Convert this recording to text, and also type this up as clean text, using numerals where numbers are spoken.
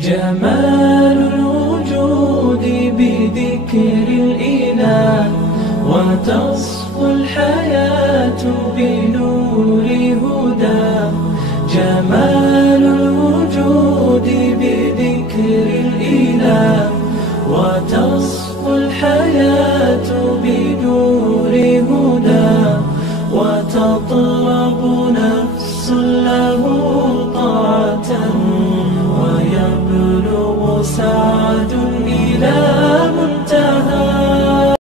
جمال الوجود بذكر الإله، وتصفو الحياة بنور هداه. جمال الوجود بذكر الإله، وتصفو الحياة بنور هداه. وتطلب نفس له